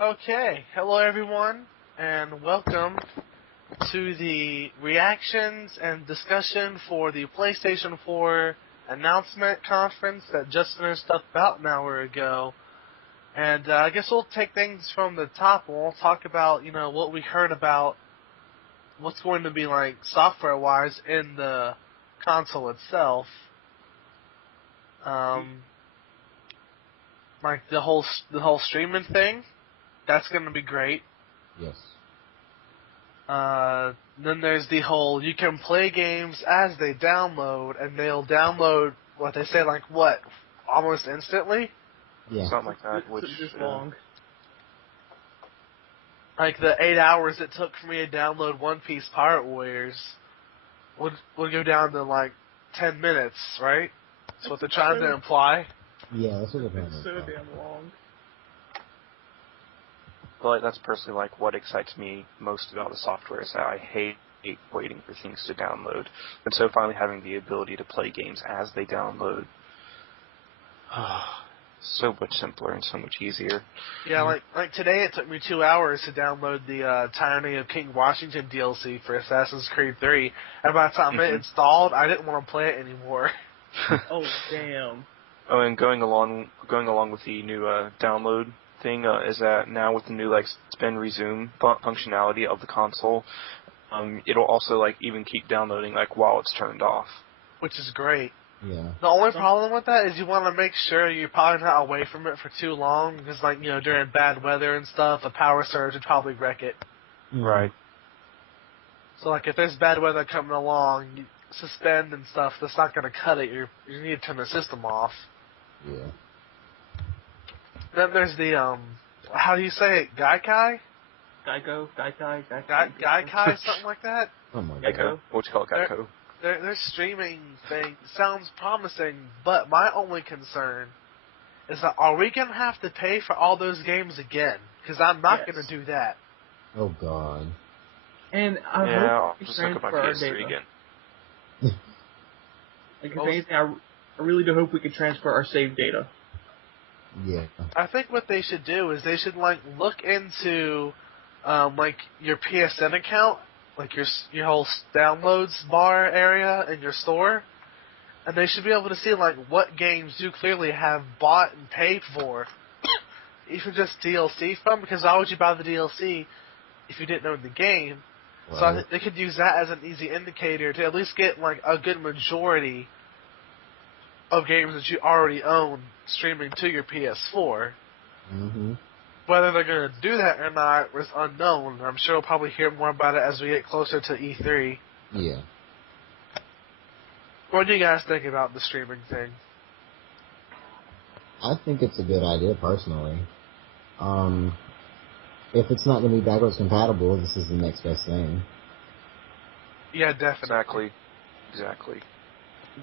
Okay, hello everyone, and welcome to the reactions and discussion for the PlayStation 4 announcement conference that just finished up about an hour ago. And I guess we'll take things from the top and we'll talk about, what we heard about what's going to be like software-wise in the console itself. Like the whole streaming thing. That's going to be great. Yes. Then there's the whole you can play games as they download, and they'll download what they say, almost instantly? Yeah. Something like that. Which just long. Like the 8 hours it took for me to download One Piece Pirate Warriors would go down to 10 minutes, right? That's what they're trying to imply. Yeah, that's what they're trying to It's so imply. damn long. But that's personally what excites me most about the software is that I hate waiting for things to download. And so finally having the ability to play games as they download, so much simpler and so much easier. Yeah, like today it took me 2 hours to download the Tyranny of King Washington DLC for Assassin's Creed 3, and by the time it installed, I didn't want to play it anymore. Oh, damn. Oh, and going along with the new download thing is that now with the new spin resume functionality of the console, it'll also even keep downloading while it's turned off, Which is great. Yeah. The only problem with that is you want to make sure you're probably not away from it for too long, because during bad weather and stuff, a power surge would probably wreck it. Right? So if there's bad weather coming along, you suspend and stuff, that's not going to cut it. You need to turn the system off. Yeah. Then there's the how do you say it? Gaikai, something like that. Oh my Geico? god. What you call it, Geico? Their streaming thing sounds promising, but my only concern is that are we gonna have to pay for all those games again? Because I'm not gonna do that. Oh god. And I hope I'll we just look at my transfer our PS3 data. again. If anything, I really do hope we can transfer our save data. Yeah. I think what they should do is they should look into your PSN account, your whole downloads bar area in your store, and they should be able to see what games you clearly have bought and paid for, even just DLC from. Because why would you buy the DLC if you didn't own the game? Right. So I think they could use that as an easy indicator to at least get a good majority of games that you already own streaming to your PS4. Mm-hmm. Whether they're going to do that or not is unknown. I'm sure we'll probably hear more about it as we get closer to E3. Yeah. What do you guys think about the streaming thing? I think it's a good idea personally. If it's not going to be backwards compatible, this is the next best thing. Yeah, definitely. Exactly.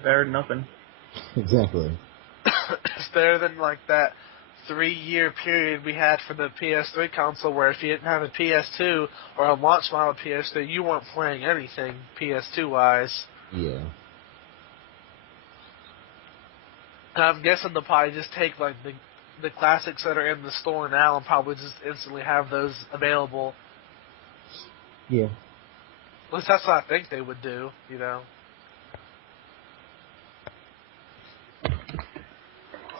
Better than nothing. Exactly. It's better than that 3-year period we had for the PS3 console where if you didn't have a PS2 or a launch model PS3, you weren't playing anything PS2-wise. Yeah. And I'm guessing they'll probably just take the classics that are in the store now and probably just instantly have those available. Yeah. At least that's what I think they would do,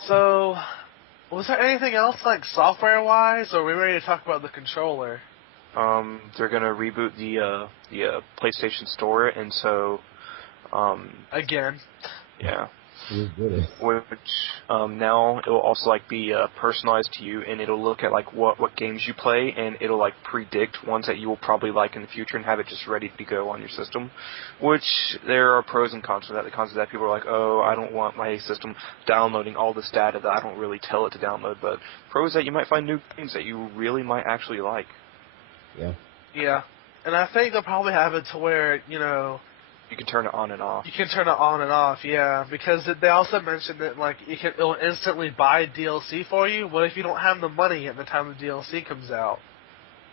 So, was there anything else software-wise, or are we ready to talk about the controller? They're gonna reboot the PlayStation Store, and so Again. yeah. Which Now it will also be personalized to you, and it'll look at what games you play, and it'll predict ones that you will probably like in the future, and have it just ready to go on your system. Which there are pros and cons to that. The cons of that, people are like, oh, I don't want my system downloading all this data that I don't really tell it to download. But pros that you might find new games that you really might actually like. Yeah. Yeah. And I think they'll probably have it to where, you can turn it on and off. You can turn it on and off, yeah, because they also mentioned that it'll instantly buy DLC for you. What if you don't have the money at the time the DLC comes out?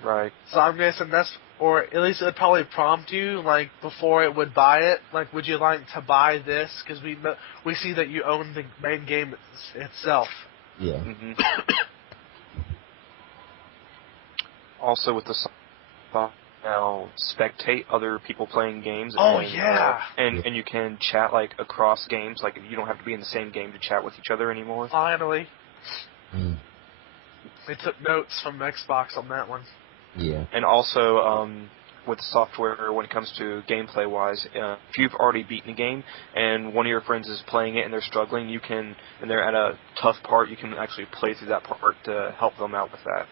Right. So I'm guessing or at least it would probably prompt you before it would buy it. Would you like to buy this? Because we see that you own the main game itself. Yeah. Mm-hmm. also with the now spectate other people playing games. Oh, and, yeah. And you can chat like across games. Like you don't have to be in the same game to chat with each other anymore. Finally. Mm. They took notes from Xbox on that one. Yeah. And also, with the software, when it comes to gameplay-wise, if you've already beaten a game and one of your friends is playing it and they're struggling, and they're at a tough part, you can actually play through that part to help them out with that.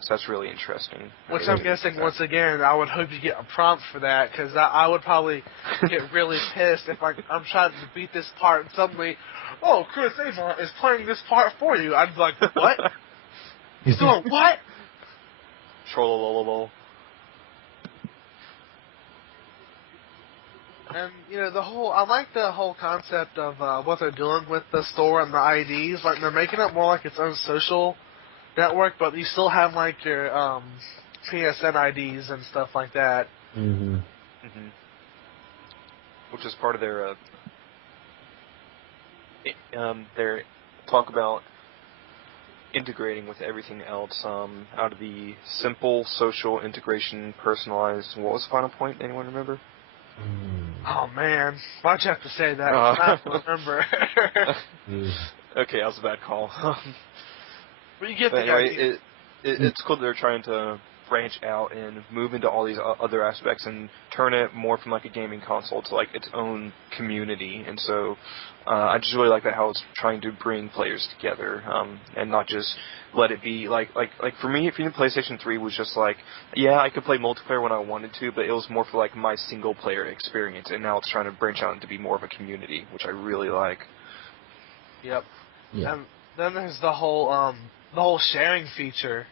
So that's really interesting. Which I'm guessing, once again, I would hope you get a prompt for that, because I would probably get really pissed if I'm trying to beat this part and suddenly, oh, Chris Avon is playing this part for you. I'd be like, what? He's doing what? Trollololol. And, I like the whole concept of what they're doing with the store and the IDs. Like, they're making it more like its own social network, but you still have, like, your PSN IDs and stuff like that. Mm-hmm. Mm-hmm. Which is part of their talk about integrating with everything else, out of the simple, social, integration, personalized. What was the final point? Anyone remember? Oh, man. Why'd you have to say that? I don't remember. Okay, that was a bad call. But you get the anyway, idea. it's cool that they're trying to branch out and move into all these other aspects and turn it more from like a gaming console to like its own community. And so I just really like that how it's trying to bring players together, and not just let it be like for me, PlayStation 3 was just like, yeah, I could play multiplayer when I wanted to, but it was more for like my single player experience. And now it's trying to branch out into be more of a community, which I really like. Yep. Yeah. And then there's the whole sharing feature.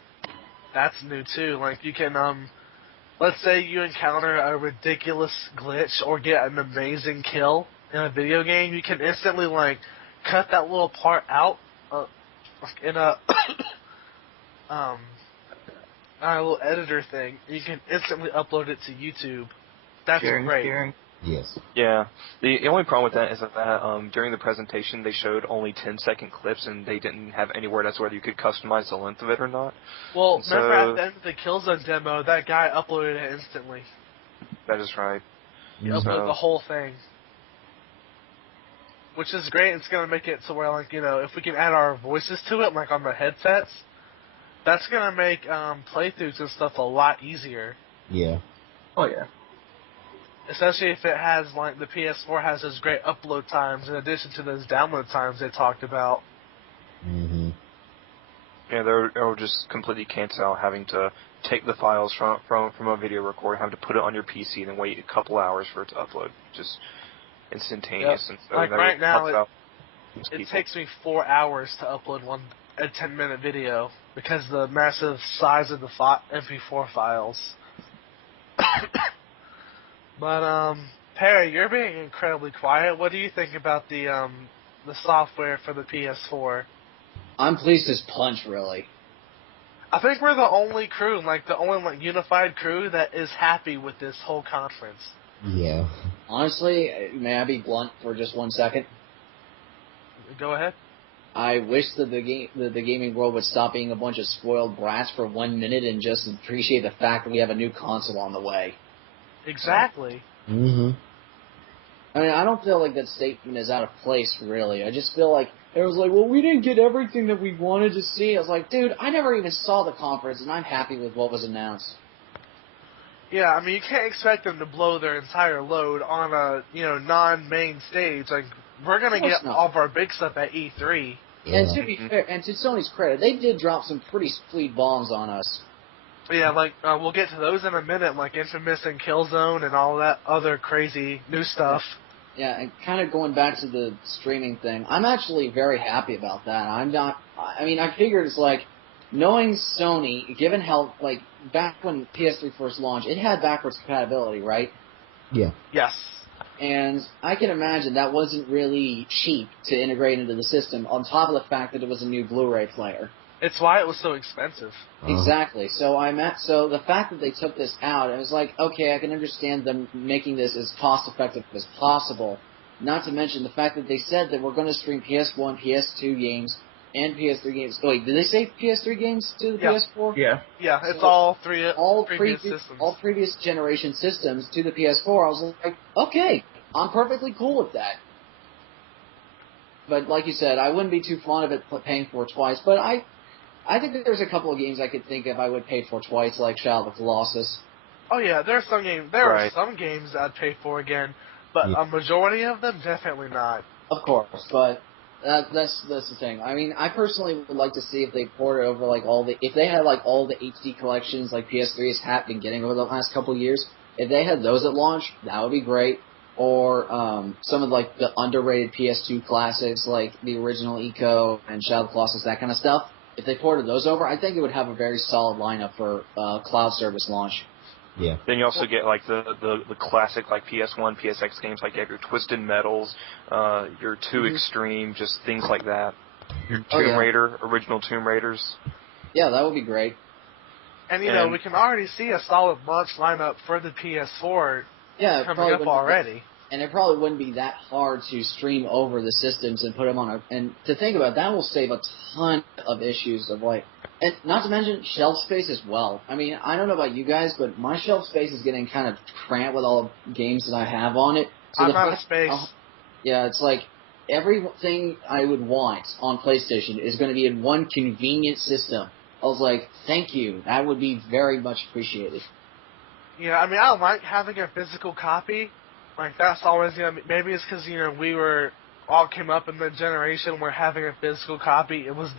That's new too. Like you can let's say you encounter a ridiculous glitch or get an amazing kill in a video game, you can instantly like cut that little part out in a a little editor thing. You can instantly upload it to YouTube. That's great. Sharing. Yes. Yeah. The only problem with that is that during the presentation they showed only 10-second clips and they didn't have any word as to whether you could customize the length of it or not. Well, So, remember at the end of the Killzone demo, that guy uploaded it instantly. That is right. He uploaded the whole thing. Which is great. It's going to make it so where, like, if we can add our voices to it, like on the headsets, that's going to make playthroughs and stuff a lot easier. Yeah. Oh, yeah. Especially if it has, like, the PS4 has those great upload times in addition to those download times they talked about. Mm-hmm. Yeah, they'll just completely cancel out having to take the files from a video recorder, have to put it on your PC, and then wait a couple hours for it to upload. Just instantaneous. Yep. And so Like, that right now, helps out it takes me 4 hours to upload a 10-minute video because of the massive size of the MP4 files. But, Perry, you're being incredibly quiet. What do you think about the software for the PS4? I'm pleased as punch, really. I think we're the only crew, like the only unified crew that is happy with this whole conference. Yeah. Honestly, may I be blunt for just 1 second? Go ahead. I wish that the gaming world would stop being a bunch of spoiled brats for 1 minute and just appreciate the fact that we have a new console on the way. Exactly. Mm-hmm. I mean, I don't feel like that statement is out of place, really. I just feel like it was like, well, we didn't get everything that we wanted to see. I was like, dude, I never even saw the conference, and I'm happy with what was announced. Yeah, I mean, you can't expect them to blow their entire load on a, non-main stage. Like, we're going to get all of our big stuff at E3. Yeah. And to be fair, and to Sony's credit, they did drop some pretty sweet bombs on us. Yeah, like, we'll get to those in a minute, like Infamous and Killzone and all that other crazy new stuff. Yeah, and kind of going back to the streaming thing, I'm actually very happy about that. I figured it's like, knowing Sony, given how, like, back when PS3 first launched, it had backwards compatibility, right? Yeah. Yes. And I can imagine that wasn't really cheap to integrate into the system, on top of the fact that it was a new Blu-ray player. It's why it was so expensive. Exactly. So the fact that they took this out, it was like, okay, I can understand them making this as cost-effective as possible. Not to mention the fact that they said that we're going to stream PS1, PS2 games and PS3 games. Wait, did they say PS3 games to the Yeah. PS4? Yeah. Yeah, it's So, all previous systems. all previous generation systems to the PS4. I was like, okay, I'm perfectly cool with that. But like you said, I wouldn't be too fond of it paying for it twice. But I think that there's a couple of games I could think of I would pay for twice, like Shadow of the Colossus. Oh yeah, there are some games I'd pay for again, but a majority of them definitely not. Of course, but that's the thing. I mean, I personally would like to see if they ported over if they had like all the HD collections like PS3 has been getting over the last couple of years. If they had those at launch, that would be great. Or some of like the underrated PS2 classics like the original Eco and Shadow of the Colossus, that kind of stuff. If they ported those over, I think it would have a very solid lineup for cloud service launch. Yeah. Then you also get like the classic like PS1, PSX games, like you have your Twisted Metals, your 2 Extreme, just things like that. Your Tomb Raider, original Tomb Raiders. Yeah, that would be great. And you know, we can already see a solid launch lineup for the PS4 coming up already. And it probably wouldn't be that hard to stream over the systems and put them on and to think about it, that will save a ton of issues of like, and not to mention shelf space as well. I mean, I don't know about you guys, but my shelf space is getting kind of cramped with all the games that I have on it. So I'm out of space. Yeah, it's like everything I would want on PlayStation is going to be in one convenient system. I was like, thank you. That would be very much appreciated. Yeah, I mean, I like having a physical copy. Like, that's always gonna be, maybe it's because, you know, we all came up in the generation where having a physical copy is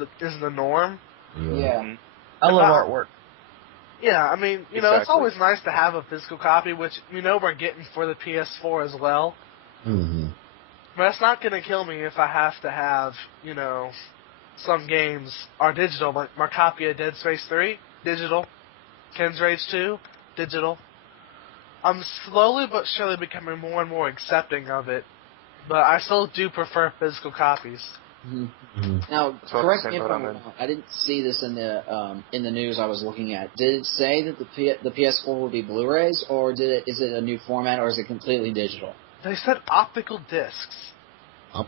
the norm. Yeah. I love artwork. Yeah, I mean, you know, it's always nice to have a physical copy, which, you know, we're getting for the PS4 as well. Mm-hmm. But it's not gonna kill me if I have to have, you know, some games are digital. Like my copy of Dead Space 3, digital. Ken's Rage 2, digital. I'm slowly but surely becoming more and more accepting of it, but I still do prefer physical copies. Mm-hmm. Now, correct me if I'm wrong. I didn't see this in the news I was looking at. Did it say that the PS4 will be Blu-rays, or is it a new format, or is it completely digital? They said optical discs.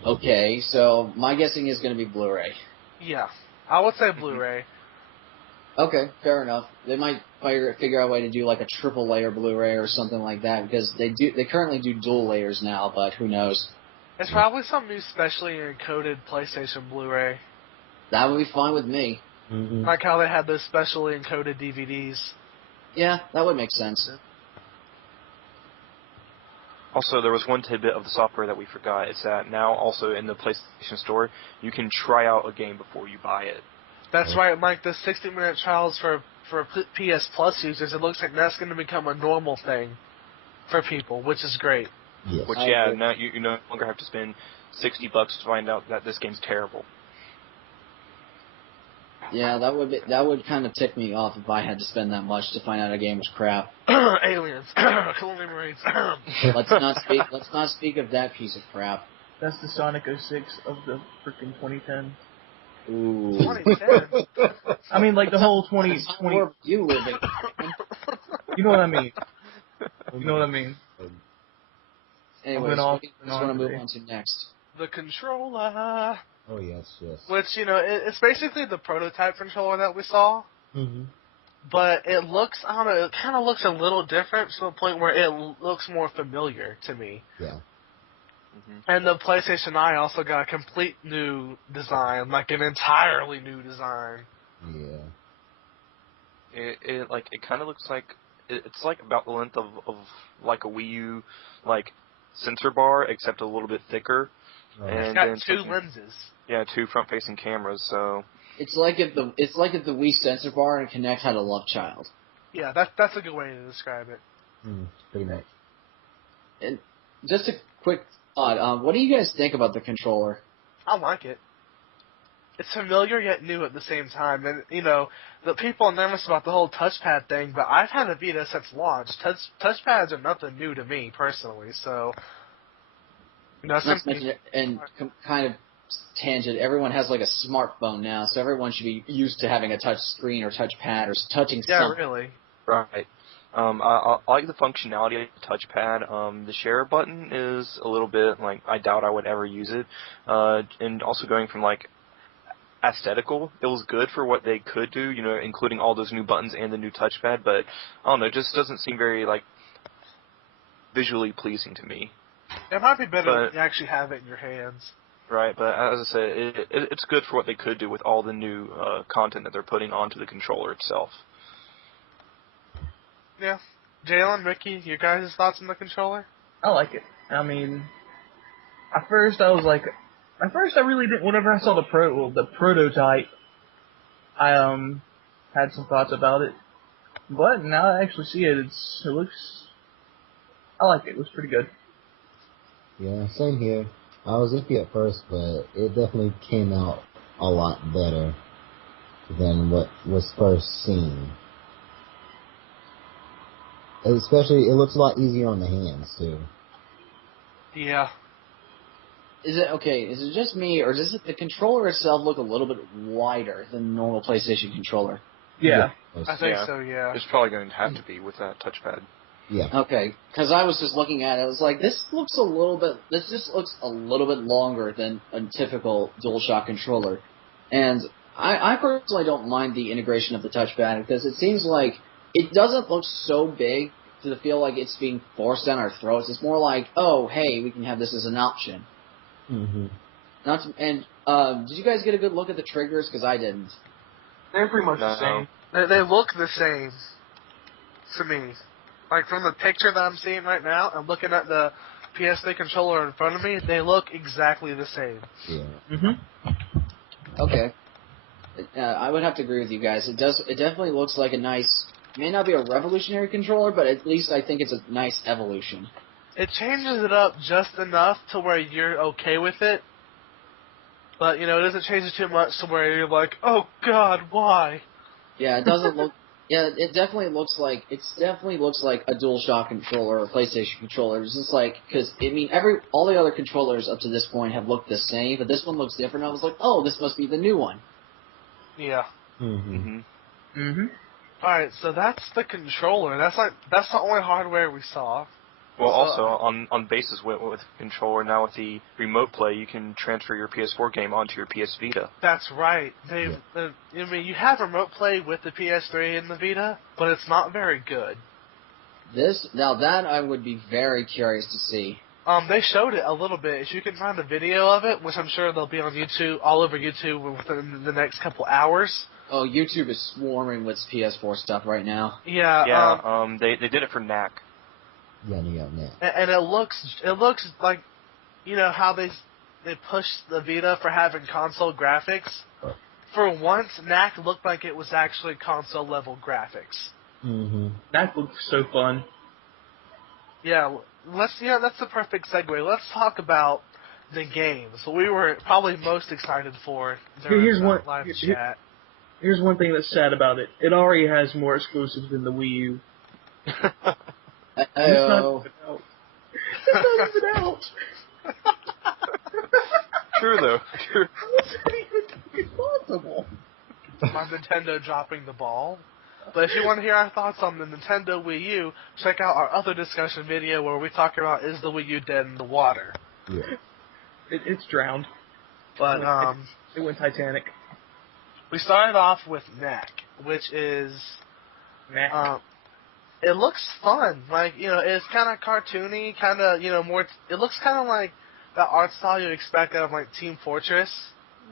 Okay, so my guessing is going to be Blu-ray. Yeah, I would say Blu-ray. Okay, fair enough. They might figure out a way to do like a triple layer Blu-ray or something like that, because they currently do dual layers now, but who knows? It's probably some new specially encoded PlayStation Blu-ray. That would be fine with me. Mm-hmm. Like how they had those specially encoded DVDs. Yeah, that would make sense. Also, there was one tidbit of the software that we forgot. It's that now also in the PlayStation Store, you can try out a game before you buy it. That's right, like the 60-minute trials for PS Plus users, it looks like that's going to become a normal thing for people, which is great. Yes. Which, yeah, now you no longer have to spend $60 to find out that this game's terrible. Yeah, that would kind of tick me off if I had to spend that much to find out a game was crap. Aliens, Colonial Marines. Let's not speak of that piece of crap. That's the Sonic 06 of the freaking 2010. Ooh. 2010. I mean, like the whole 2020. You live in. You know what I mean? You know what I mean? Anyways, what do you want to move on to next? The controller. Oh, yes. Which, you know, it's basically the prototype controller that we saw. Mm-hmm. But it looks, I don't know, it kind of looks a little different to the point where it looks more familiar to me. Yeah. Mm-hmm. And the PlayStation Eye also got a complete new design, like an entirely new design. Yeah. It kind of looks like it's like about the length of like a Wii U like sensor bar, except a little bit thicker. And it's got two lenses. Yeah, 2 front-facing cameras. So it's like if the Wii sensor bar and Kinect had a love child. Yeah, that's a good way to describe it. Pretty much. And just a quick thought, what do you guys think about the controller? I like it. It's familiar yet new at the same time, and you know the people are nervous about the whole touchpad thing, but I've had a Vita since launch. Touchpads are nothing new to me personally, so you know. Kind of tangent. Everyone has like a smartphone now, so everyone should be used to having a touch screen or touchpad or touching something. Yeah, really. right. I like the functionality of the touchpad. The share button is a little bit like I doubt I would ever use it, and also going from like aesthetical. It was good for what they could do, you know, including all those new buttons and the new touchpad, but I don't know, it just doesn't seem very, like, visually pleasing to me. It might be better if you actually have it in your hands. Right, but as I said, it's good for what they could do with all the new content that they're putting onto the controller itself. Yeah. Jalen, Ricky, your guys' thoughts on the controller? I like it. I mean, at first I really didn't. Whenever I saw the prototype, I had some thoughts about it. But now I actually see it. I like it. It looks pretty good. Yeah, same here. I was iffy at first, but it definitely came out a lot better than what was first seen. Especially, it looks a lot easier on the hands, too. Yeah. Is it just me, or does the controller itself look a little bit wider than the normal PlayStation controller? Yeah. I think so, yeah. It's probably going to have to be with that touchpad. Yeah. Okay, because I was just looking at it, I was like, this just looks a little bit longer than a typical DualShock controller. And I personally don't mind the integration of the touchpad, because it seems like it doesn't look so big to feel like it's being forced down our throats. It's more like, oh, hey, we can have this as an option. Mm-hmm. Did you guys get a good look at the triggers? Because I didn't. They're pretty much the same. They look the same to me. Like, from the picture that I'm seeing right now, and looking at the PS3 controller in front of me, they look exactly the same. Yeah. Mm-hmm. Okay. I would have to agree with you guys. It definitely looks like a nice, may not be a revolutionary controller, but at least I think it's a nice evolution. It changes it up just enough to where you're okay with it, but, you know, it doesn't change it too much to where you're like, oh god, why? Yeah, it doesn't look. Yeah, it definitely looks like a DualShock controller or a PlayStation controller. It's just like, because I mean, all the other controllers up to this point have looked the same, but this one looks different. I was like, oh, this must be the new one. Yeah. Mm-hmm. Mm-hmm. Alright, so that's the controller. That's the only hardware we saw. Well, So, also, on basis with the controller, now with the remote play, you can transfer your PS4 game onto your PS Vita. That's right. I mean, you have remote play with the PS3 and the Vita, but it's not very good. Now that I would be very curious to see. They showed it a little bit. If you can find a video of it, which I'm sure they'll be on YouTube, all over YouTube within the next couple hours. Oh, YouTube is swarming with PS4 stuff right now. Yeah. Yeah, they did it for NAC. Yeah, man. And it looks like, you know how they pushed the Vita for having console graphics. For once, NAC looked like it was actually console level graphics. Mm-hmm. That looks so fun. Yeah, that's the perfect segue. Let's talk about the games. What we were probably most excited for during the live chat. Here's one thing that's sad about it. It already has more exclusives than the Wii U. It's not even out. True, though. True. How's that even possible? On Nintendo dropping the ball. But if you want to hear our thoughts on the Nintendo Wii U, check out our other discussion video where we talk about is the Wii U dead in the water. Yeah. It's drowned. But it went Titanic. We started off with NAC, which is it looks fun. Like, you know, it's kind of cartoony, kind of, you know, more. It looks kind of like the art style you expect out of like Team Fortress.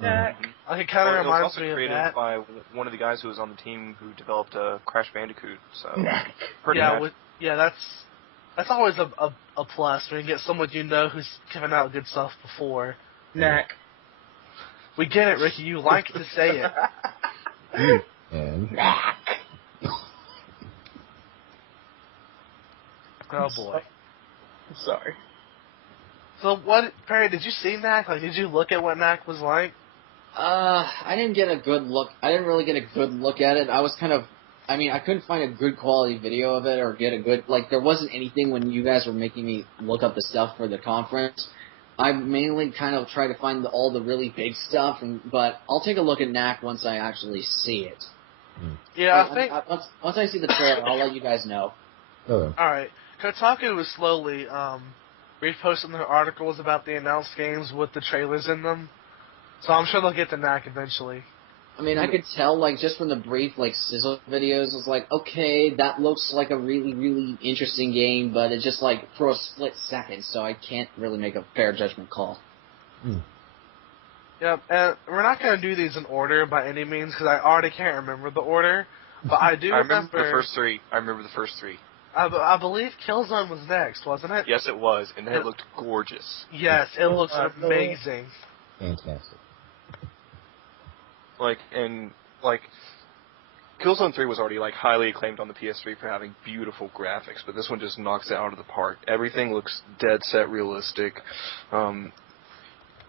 NAC. Like, it kind of reminds me of that. It was also created by one of the guys who was on the team who developed Crash Bandicoot. So NAC. That's always a plus when you get someone you know who's given out good stuff before. NAC. We get it, Ricky. You like to say it. And NAC. Oh boy. I'm sorry. So what, Perry? Did you see NAC? Like, did you look at what NAC was like? I didn't get a good look. I didn't really get a good look at it. I was kind of, I mean, I couldn't find a good quality video of it or get a good, like, there wasn't anything when you guys were making me look up the stuff for the conference. I mainly kind of try to find all the really big stuff, but I'll take a look at NAC once I actually see it. Yeah, I think once I see the trailer, I'll let you guys know. okay. All right. Kotaku was slowly reposting their articles about the announced games with the trailers in them. So I'm sure they'll get the knack eventually. I mean, I could tell, like, just from the brief, like, sizzle videos, I was like, okay, that looks like a really, really interesting game, but it's just, like, for a split second, so I can't really make a fair judgment call. Yep, and we're not going to do these in order by any means, because I already can't remember the order, but I do remember the first three. I believe Killzone was next, wasn't it? Yes, it was, and it looked gorgeous. Yes, it looks amazing. Fantastic. Killzone 3 was already, like, highly acclaimed on the PS3 for having beautiful graphics, but this one just knocks it out of the park. Everything looks dead set realistic.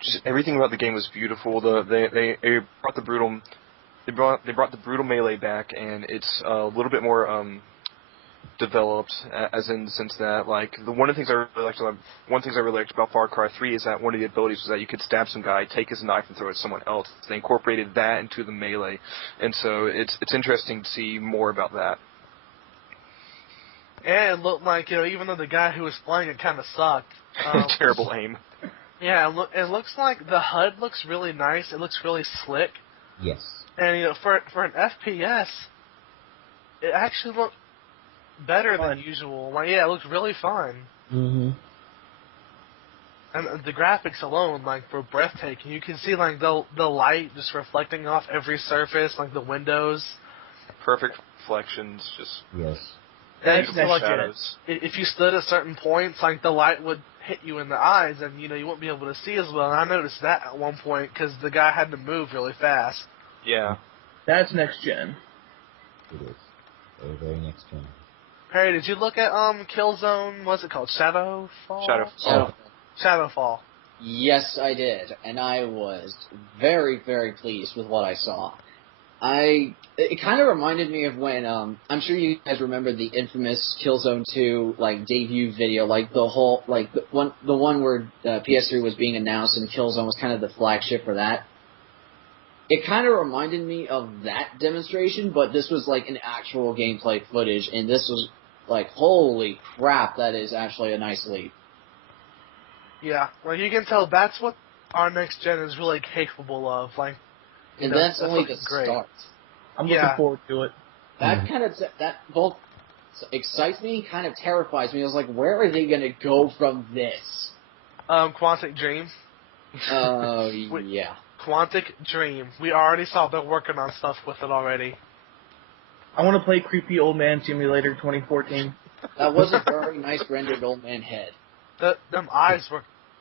Just everything about the game was beautiful. They brought the brutal melee back, and it's a little bit more developed, as in the sense that, like, one of the things I really liked about Far Cry 3 is that one of the abilities was that you could stab some guy, take his knife, and throw it at someone else. They incorporated that into the melee, and so it's interesting to see more about that. And it looked like, even though the guy who was playing it kind of sucked. Terrible aim. Yeah, it looks like the HUD looks really nice. It looks really slick. Yes. And, for an FPS, it actually looked better than usual. Like, yeah, it looks really fun. Mm-hmm. And the graphics alone, like, were breathtaking. You can see, like, the light just reflecting off every surface, like the windows. Perfect reflections, just... Yes. Like, shadows. if you stood at certain points, like, the light would hit you in the eyes, and, you wouldn't be able to see as well. And I noticed that at one point, because the guy had to move really fast. Yeah. That's next gen. It is. Very, very next gen. Perry, did you look at Killzone? What's it called? Shadowfall. Shadowfall. Yes, I did, and I was very, very pleased with what I saw. It kind of reminded me of when I'm sure you guys remember the infamous Killzone 2 like debut video, like the whole the one where PS3 was being announced and Killzone was kind of the flagship for that. It kind of reminded me of that demonstration, but this was like an actual gameplay footage, and this was like, holy crap, that is actually a nice leap. Yeah, well, you can tell that's what our next gen is really capable of. Like, and that's only the start. I'm looking forward to it. That that both excites me, kind of terrifies me. I was like, where are they going to go from this? Quantic Dream. Oh, yeah. Quantic Dream. We already saw they're working on stuff with it already. I want to play Creepy Old Man Simulator 2014. That was a very nice rendered old man head. Them eyes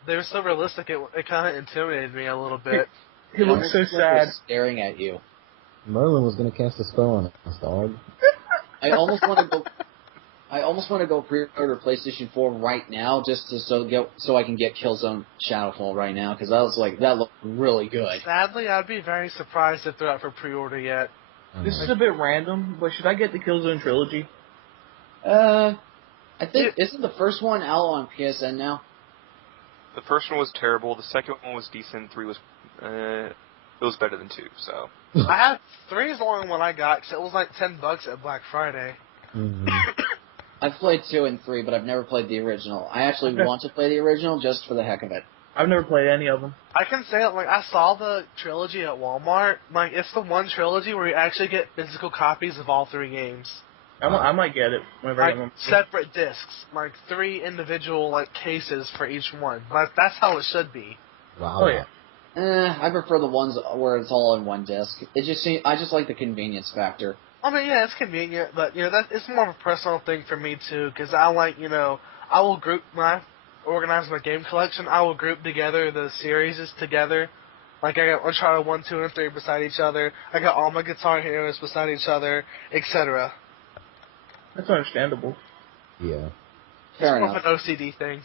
they were so realistic, it kind of intimidated me a little bit. He looks so sad. Staring at you. Merlin was going to cast a spell on us, dog. I almost want to go pre-order PlayStation 4 right now, just to so I can get Killzone Shadowfall right now, because that looked really good. Sadly, I'd be very surprised if they're out for pre-order yet. This is a bit random, but should I get the Killzone trilogy? I think isn't the first one out on PSN now? The first one was terrible. The second one was decent. 3 was it was better than 2. So I had 3 is the only one I got because it was like $10 at Black Friday. Mm-hmm. I've played 2 and 3, but I've never played the original. I actually want to play the original just for the heck of it. I've never played any of them. I can say it, like, I saw the trilogy at Walmart. Like, it's the one trilogy where you actually get physical copies of all 3 games. I might get it whenever I get them. Separate discs. Like, 3 individual, like, cases for each one. Like, that's how it should be. Wow. Oh, yeah. I prefer the ones where it's all in one disc. I just like the convenience factor. I mean, yeah, it's convenient, but, it's more of a personal thing for me, too, because I like, I will group organize my game collection, I will group together the series together. Like, I got Uncharted 1, 2, and 3 beside each other. I got all my Guitar Heroes beside each other, etc. That's understandable. Yeah. Fair it's enough. It's more of an OCD thing.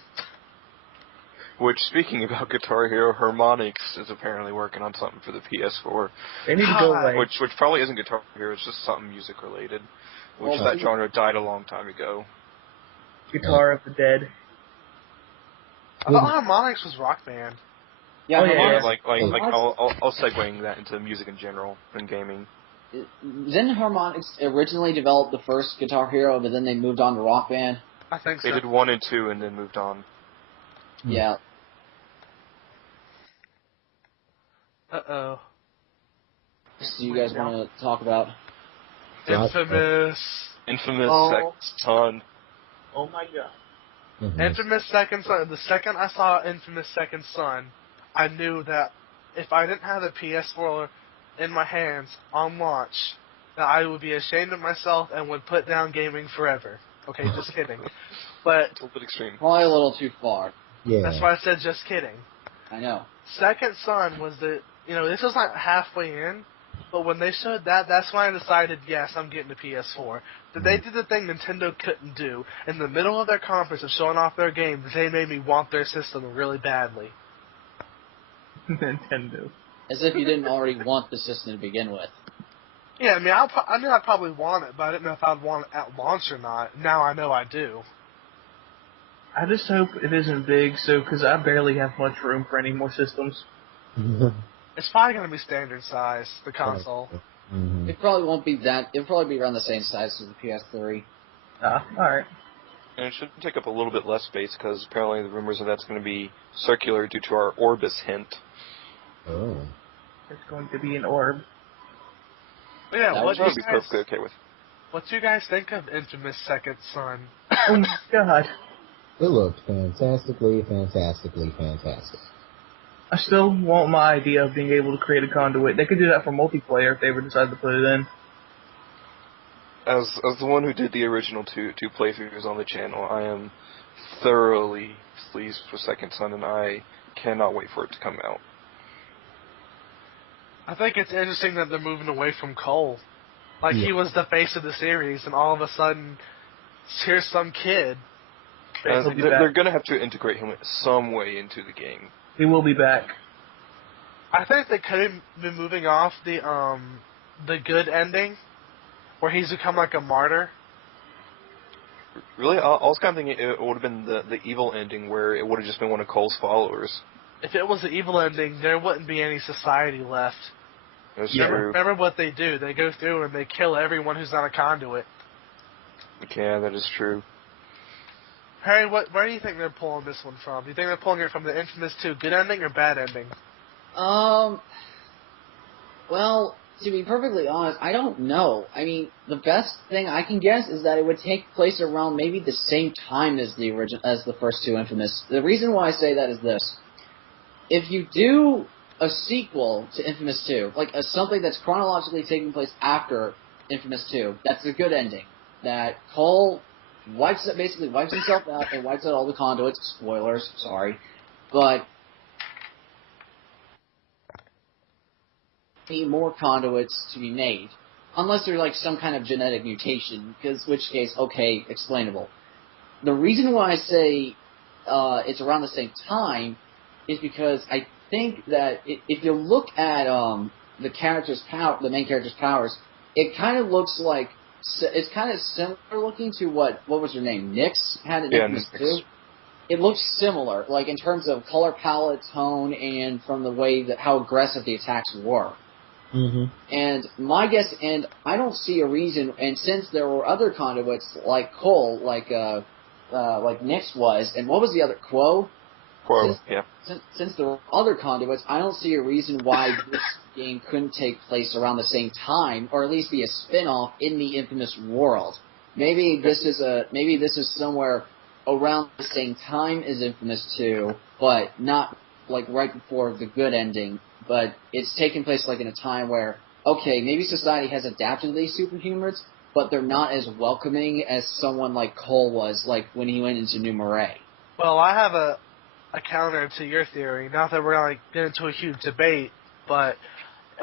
Which, speaking about Guitar Hero, Harmonix is apparently working on something for the PS4. They need to go away. Which probably isn't Guitar Hero, it's just something music related. Which that genre died a long time ago. Guitar of the Dead. I thought Harmonix was Rock Band. Yeah, I'll segue that into music in general and gaming. Didn't Harmonix originally develop the first Guitar Hero, but then they moved on to Rock Band? I think so. They did 1 and 2 and then moved on. Yeah. Uh-oh. Do you guys want to talk about? Infamous. Infamous Oh. Second Son. Oh my god. Mhm. Infamous Second Son. The second I saw Infamous Second Son, I knew that if I didn't have the PS4 in my hands on launch, that I would be ashamed of myself and would put down gaming forever. Okay, just kidding. But It's a little bit extreme. Probably a little too far. Yeah. that's why I said just kidding. I know. Second Son was this was like halfway in, but when they showed that, that's when I decided, yes, I'm getting the PS4. They did the thing Nintendo couldn't do. In the middle of their conference of showing off their games, they made me want their system really badly. Nintendo. As if you didn't already want the system to begin with. Yeah, I mean, I knew I'd probably want it, but I didn't know if I'd want it at launch or not. Now I know I do. I just hope it isn't big, because I barely have much room for any more systems. It's probably going to be standard size, the console. Mhm. It probably won't be that. It'll probably be around the same size as the PS3. Alright. And it should take up a little bit less space because apparently the rumors are that's going to be circular due to our Orbis hint. Oh. It's going to be an orb. But yeah, That what I do would be perfectly okay with. what do you guys think of Infamous Second Son? Oh my god. It looked fantastic. Uh, I still want my idea of being able to create a conduit. They could do that for multiplayer if they ever decide to put it in. As the one who did the original two playthroughs on the channel, I am thoroughly pleased with Second Son, and I cannot wait for it to come out. I think it's interesting that they're moving away from Cole. Like, he was the face of the series, and all of a sudden, here's some kid. As He'll be they're back. going to have to integrate him some way into the game. He will be back. I think they could have been moving off the good ending, where he's become like a martyr. Really, I was kind of thinking it would have been the evil ending where it would have just been one of Cole's followers. If it was the evil ending, there wouldn't be any society left. That's Yeah. true. Remember what they do. They go through and they kill everyone who's not a conduit. Yeah, that is true. Harry, where do you think they're pulling this one from? Do you think they're pulling it from the Infamous 2 good ending or bad ending? Well, to be perfectly honest, I don't know. I mean, the best thing I can guess is that it would take place around maybe the same time as the first two Infamous. The reason why I say that is this: if you do a sequel to Infamous 2, like something that's chronologically taking place after Infamous 2, that's a good ending. That Cole basically wipes himself out and wipes out all the conduits. Spoilers, sorry, but need more conduits to be made, unless there's like some kind of genetic mutation, because which case, okay, explainable. The reason why I say it's around the same time is because I think that if you look at the main character's powers, it kind of looks like it's kind of similar looking to what was her name, Nyx had in Infamous 2. It looks similar, like in terms of color palette, tone, and from the way that how aggressive the attacks were. Mm-hmm. And my guess, and I don't see a reason, and since there were other conduits like Cole, like Nyx was, and what was the other, Quo? Yeah. Since there were other conduits, I don't see a reason why this game couldn't take place around the same time, or at least be a spin-off in the Infamous world. Maybe this is somewhere around the same time as Infamous 2, but not like right before the good ending. But it's taking place like in a time where, okay, maybe society has adapted to these superhumans, but they're not as welcoming as someone like Cole was, like when he went into New Marais. Well, I have a counter to your theory. Not that we're going to get into a huge debate, but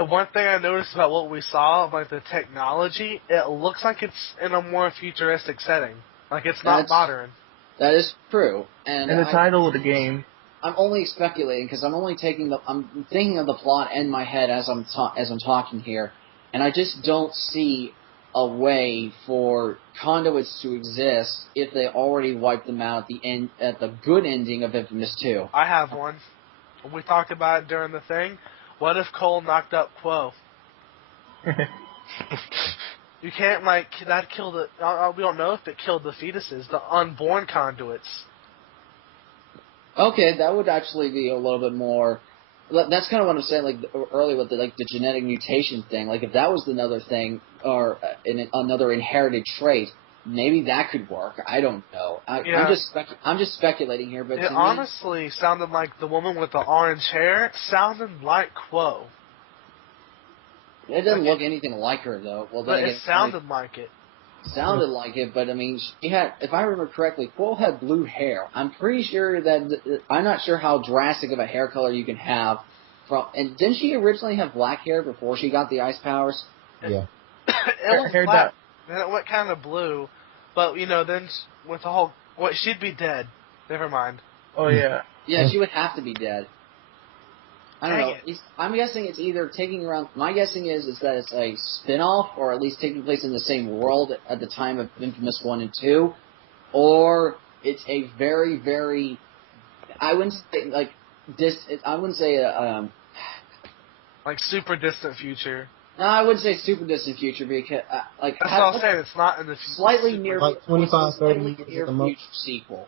one thing I noticed about what we saw, like the technology, it looks like it's in a more futuristic setting. Like it's not modern. That is true. And the title of the game. I'm only speculating because I'm thinking of the plot in my head as I'm talking here, and I just don't see a way for conduits to exist if they already wiped them out at the good ending of Infamous 2. I have one. We talked about it during the thing. What if Cole knocked up Quo? You can't, that killed it. We don't know if it killed the fetuses, the unborn conduits. Okay, that would actually be a little bit more That's kind of what I'm saying, like earlier with the genetic mutation thing. Like if that was another thing or another inherited trait, maybe that could work. I don't know. I'm just speculating here, but it to honestly sounded like the woman with the orange hair sounded like Quo. me, it doesn't look anything like her though. Well, then But again, it sounded like it. sounded like it, but I mean, she had, if I remember correctly, Quill had blue hair. I'm pretty sure that I'm not sure how drastic of a hair color you can have. And didn't she originally have black hair before she got the ice powers? Yeah. It was black. Then it went kind of blue, but then with the whole she'd be dead. Never mind. Oh yeah. Yeah, she would have to be dead. I don't Dang know. it. I'm guessing it's either taking around. My guessing is that it's a spin-off, or at least taking place in the same world at the time of Infamous 1 and 2, or it's a very, very. I wouldn't say like I wouldn't say like super distant future. No, I wouldn't say super distant future because That's what I'm saying. It's not in the future. Slightly near, like 25, 30 slightly years near at the most. future sequel.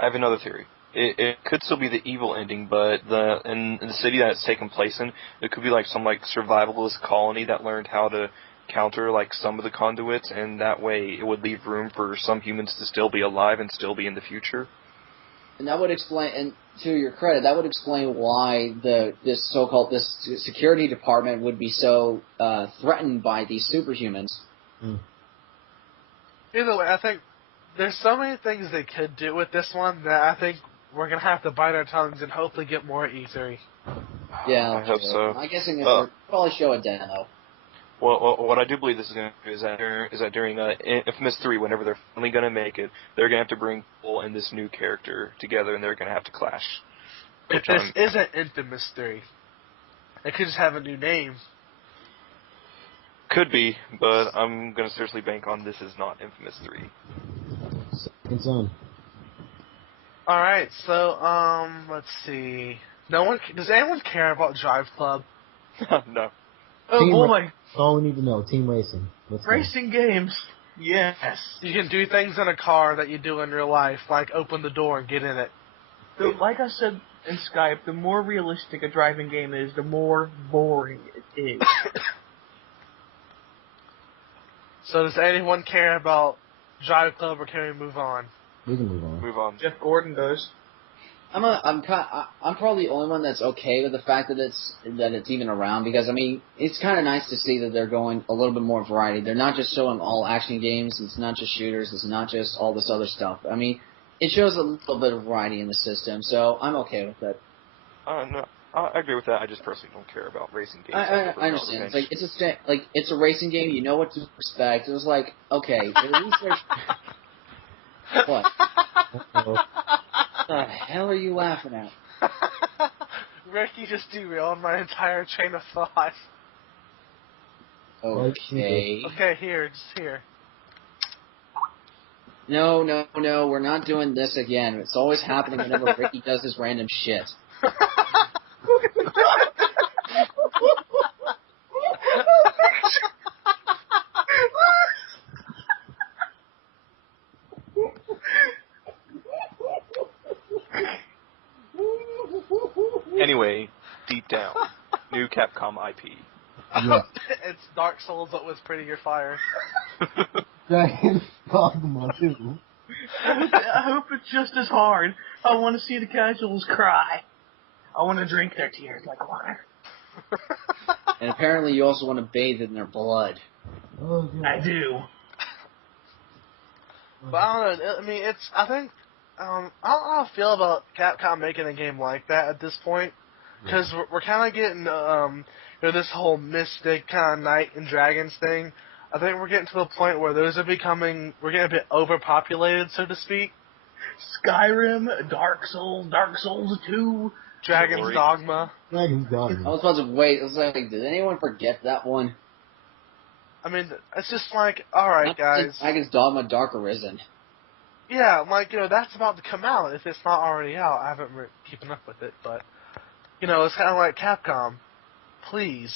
I have another theory. It could still be the evil ending, but in the city that it's taken place in, it could be like some like survivalist colony that learned how to counter like some of the conduits, and that way it would leave room for some humans to still be alive and still be in the future. And that would explain, and to your credit, that would explain why this security department would be so threatened by these superhumans. Mm. Either way, I think there's so many things they could do with this one that I think we're gonna have to bite our tongues and hopefully get more at E3. Yeah, I hope so. I'm guessing they'll probably show a demo. Well, what I do believe this is going to do is that during Infamous 3, whenever they're finally going to make it, they're going to have to bring Cole and this new character together, and they're going to have to clash. If this isn't Infamous 3, it could just have a new name. Could be, but I'm going to seriously bank on this is not Infamous 3. Second son. Alright, so, let's see. Does anyone care about Drive Club? No. Oh boy. That's all we need to know. Team racing. Racing games. Yes. You can do things in a car that you do in real life, like open the door and get in it. So, like I said in Skype, the more realistic a driving game is, the more boring it is. So does anyone care about Drive Club, or can we move on? We can move on. Move on. Jeff Gordon does. I'm probably the only one that's okay with the fact that it's even around, because I mean it's kind of nice to see that they're going a little bit more variety. They're not just showing all action games. It's not just shooters. It's not just all this other stuff. I mean, it shows a little bit of variety in the system, so I'm okay with it. No, I agree with that. I just personally don't care about racing games. I understand. It's like it's a racing game. You know what to expect. It was like, okay, at least there's what? What the hell are you laughing at? Ricky just derailed my entire train of thought. Okay. Okay, just here. No, we're not doing this again. It's always happening whenever Ricky does his random shit. Anyway, deep down, new Capcom IP. Yeah. It's Dark Souls, but with prettier fire. Dragon Dogma 2. I hope it's just as hard. I want to see the casuals cry. I want to drink their tears like water. And apparently you also want to bathe in their blood. Oh, God. I do. But I don't know. I mean, I think I don't know how I feel about Capcom making a game like that at this point, because we're kind of getting this whole mystic kind of knight and dragons thing. I think we're getting to the point where those are we're getting a bit overpopulated, so to speak. Skyrim, Dark Souls 2, Dragon's Dogma. Dragon's I Dogma. was about to wait. I was like, did anyone forget that one? I mean, it's just like, alright, guys. Dragon's Dogma Dark Arisen. Yeah, like, that's about to come out. If it's not already out, I haven't been keeping up with it, but, it's kind of like Capcom. Please,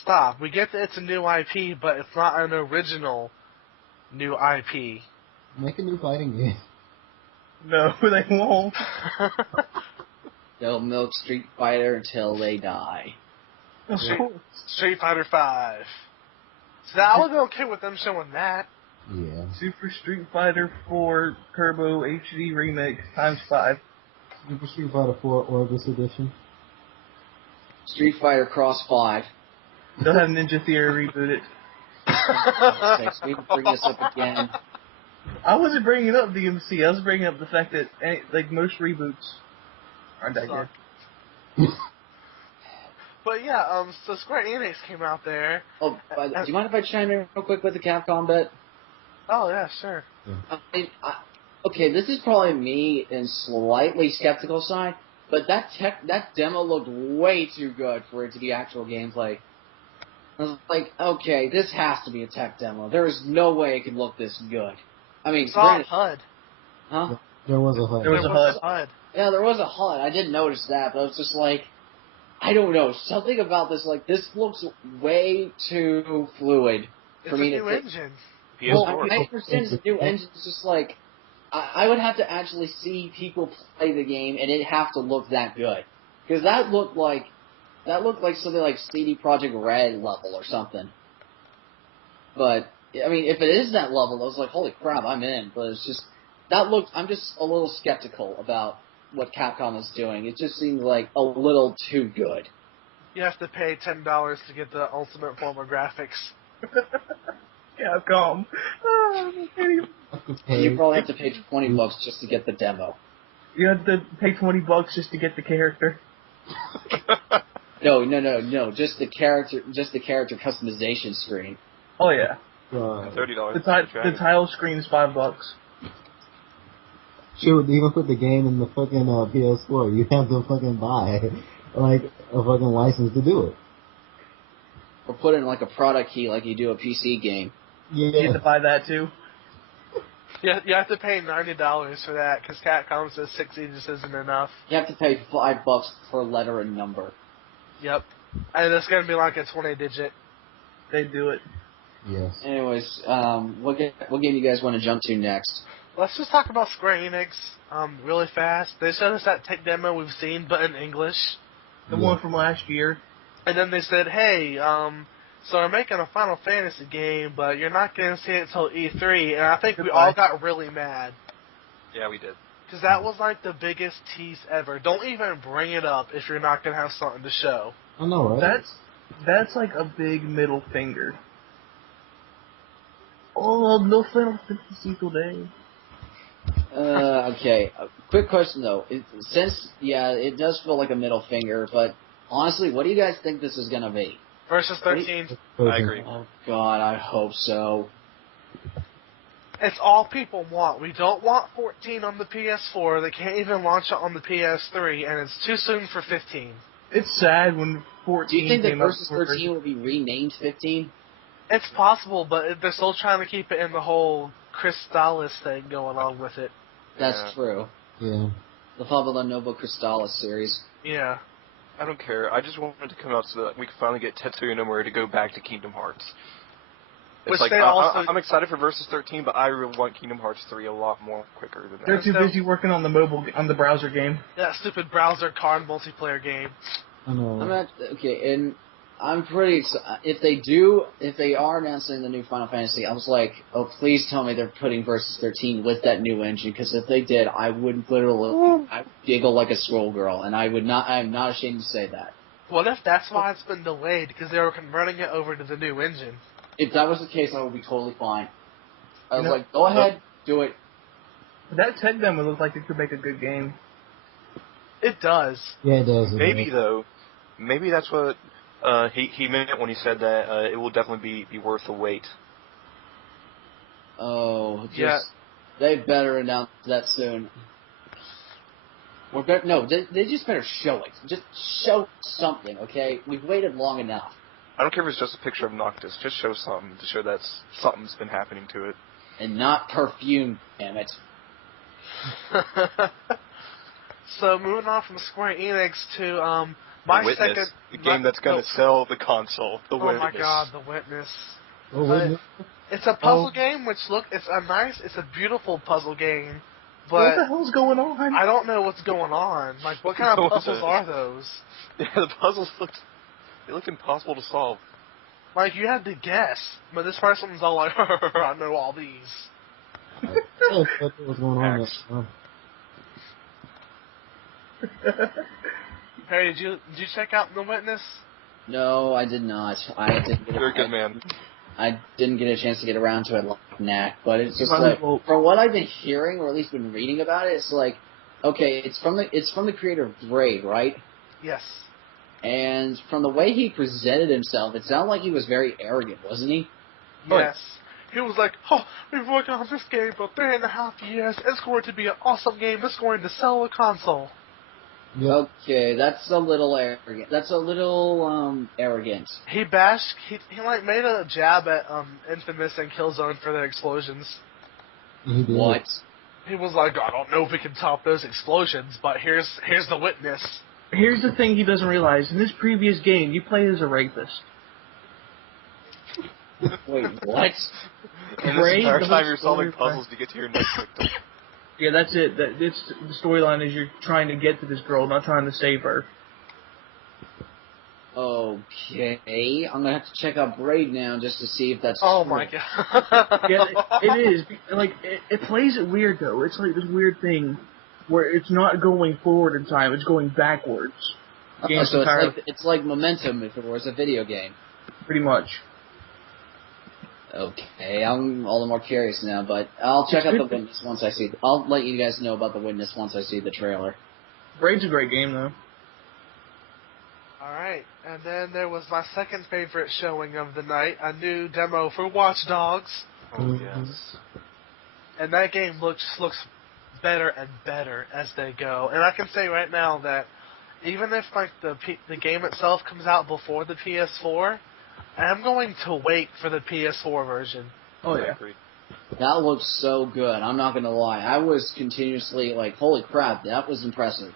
stop. We get that it's a new IP, but it's not an original new IP. Make a new fighting game. No, they won't. They'll milk Street Fighter until they die. Of course. Street Fighter 5. So I would be okay with them showing that. Yeah. Super Street Fighter 4 Turbo HD Remake ×5. Super Street Fighter 4 Orbis Edition. Street Fighter Cross 5. They'll have Ninja Theory reboot it. We can bring this up again. I wasn't bringing up DMC. I was bringing up the fact that most reboots aren't that Suck. good. But yeah, so Square Enix came out there. Oh, do you mind if I chime in real quick with the Capcom bit? Oh yeah, sure. Okay, this is probably me and slightly skeptical side, but that demo looked way too good for it to be actual gameplay. I was like, okay, this has to be a tech demo. There is no way it could look this good. I mean, Saw a HUD. huh? There was a HUD. There was a HUD. Yeah, there was a HUD. I didn't notice that, but I was just like, I don't know, something about this. Like, this looks way too fluid for It's a me new to. engine. PS4. Well, I understand it's a new engine. It's just like I would have to actually see people play the game, and it'd have to look that good because that looked like something like CD Projekt Red level or something. But I mean, if it is that level, I was like, holy crap, I'm in. But it's just I'm just a little skeptical about what Capcom is doing. It just seems like a little too good. You have to pay $10 to get the ultimate form of graphics. Capcom. You probably have to pay $20 just to get the demo. You have to pay $20 just to get the character. No. Just the character customization screen. Oh yeah. $30. The title screen is $5. Shoot, even put the game in the fucking PS4. You have to fucking buy like a fucking license to do it. Or put in like a product key like you do a PC game. You have Yeah. to buy that too. You have to pay $90 for that because Capcom says 60 just isn't enough. You have to pay $5 per letter and number. Yep. And it's going to be like a 20-digit. They do it. Yes. Anyways, what game you guys want to jump to next? Let's just talk about Square Enix really fast. They showed us that tech demo we've seen, but in English. The one from last year. And then they said, hey, so we're making a Final Fantasy game, but you're not going to see it until E3. And I think we all got really mad. Yeah, we did. Because that was like the biggest tease ever. Don't even bring it up if you're not going to have something to show. I know, right? That's like a big middle finger. Oh, no Final Fantasy today. Okay. Quick question though. It does feel like a middle finger, but honestly, what do you guys think this is gonna be? Versus 13. I agree. Oh God, I hope so. It's all people want. We don't want 14 on the PS4. They can't even launch it on the PS3, and it's too soon for 15. It's sad when 14 Do you think that came out Versus before 13 will be renamed 15? It's possible, but they're still trying to keep it in the whole Crystallis thing going on with it. That's Yeah. true. Yeah. The Fabula Nova Crystallis series. Yeah. I don't care. I just wanted to come out so that we could finally get Tetsuya Nomura to go back to Kingdom Hearts. It's Which like, they also... I'm excited for Versus 13, but I really want Kingdom Hearts 3 a lot more quicker than They're that. too busy working on the browser game. That stupid browser card multiplayer game. I know. Okay, and I'm pretty excited. If they are announcing the new Final Fantasy, I was like, oh, please tell me they're putting Versus 13 with that new engine, because if they did, I would literally I would giggle like a scroll girl, and I'm not ashamed to say that. What if that's why it's been delayed? Because they were converting it over to the new engine. If that was the case, I would be totally fine. I was You know- like, go ahead, do it. That tech demo looks like it could make a good game. It does. Yeah, it does. Maybe, though, maybe that's what he meant when he said that it will definitely be worth the wait. Oh, Yeah. They better announce that soon. They just better show it. Just show something, okay? We've waited long enough. I don't care if it's just a picture of Noctis. Just show something to show that something's been happening to it. And not perfume, damn it. So moving on from Square Enix to The Witness, the game that's going to sell the console. The Oh Witness. my God, The Witness. Oh, wait, It's a puzzle game, it's a beautiful puzzle game What the but hell's going on? I don't know what's going on. Like, what kind of puzzles are those? Yeah, the puzzles looked impossible to solve. Like, you had to guess, but this person's all like, I know all these. What was going on? Harry, did you check out The Witness? No, I did not. I didn't get You're a good man. I didn't get a chance to get around to it like Knack, but it's just Might like, as well- from what I've been hearing, or at least been reading about it, it's like, okay, it's from the creator of Braid, right? Yes. And from the way he presented himself, it sounded like he was very arrogant, wasn't he? Yes. He was like, oh, we've been working on this game for 3.5 years. It's going to be an awesome game. It's going to sell a console. Yep. Okay, that's a little arrogant. That's a little arrogant. He bashed, he like made a jab at Infamous and Killzone for their explosions. He did. What? He was like, I don't know if we can top those explosions, but here's The Witness. Here's the thing he doesn't realize. In this previous game, you played as a rapist. Wait, what? And this Braid, entire the time whole you're solving story- puzzles to get to your next victim. Yeah, that's it. It's the storyline is you're trying to get to this girl, not trying to save her. Okay, I'm gonna have to check out Braid now just to see if that's Oh true. my god. Yeah, it is. Like, it plays it weird, though. It's like this weird thing where it's not going forward in time, it's going backwards. Oh, Game's so entire- it's like Momentum if it was a video game. Pretty much. Okay, I'm all the more curious now, but I'll check out The Witness once I see. I'll let you guys know about The Witness once I see the trailer. Braid's a great game, though. Alright, and then there was my second favorite showing of the night, a new demo for Watch Dogs. Oh, yes. And that game looks better and better as they go. And I can say right now that even if like the game itself comes out before the PS4, I'm going to wait for the PS4 version. Oh, yeah. Agreed. That looks so good. I'm not gonna lie. I was continuously like, holy crap, that was impressive.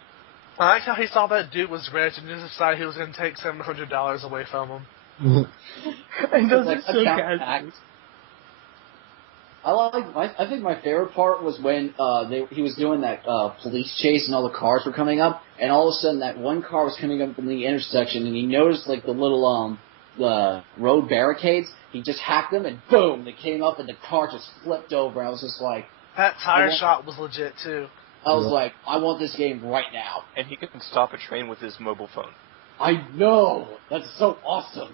I like how he saw that dude was rich and just decided he was going to take $700 away from him. And does Like, it so account casually. hacked. I think my favorite part was when he was doing that police chase and all the cars were coming up, and all of a sudden that one car was coming up in the intersection, and he noticed like the little road barricades. He just hacked them, and boom, they came up, and the car just flipped over. I was just like, That tire shot was legit too. I was like, I want this game right now. And he can stop a train with his mobile phone. I know, that's so awesome.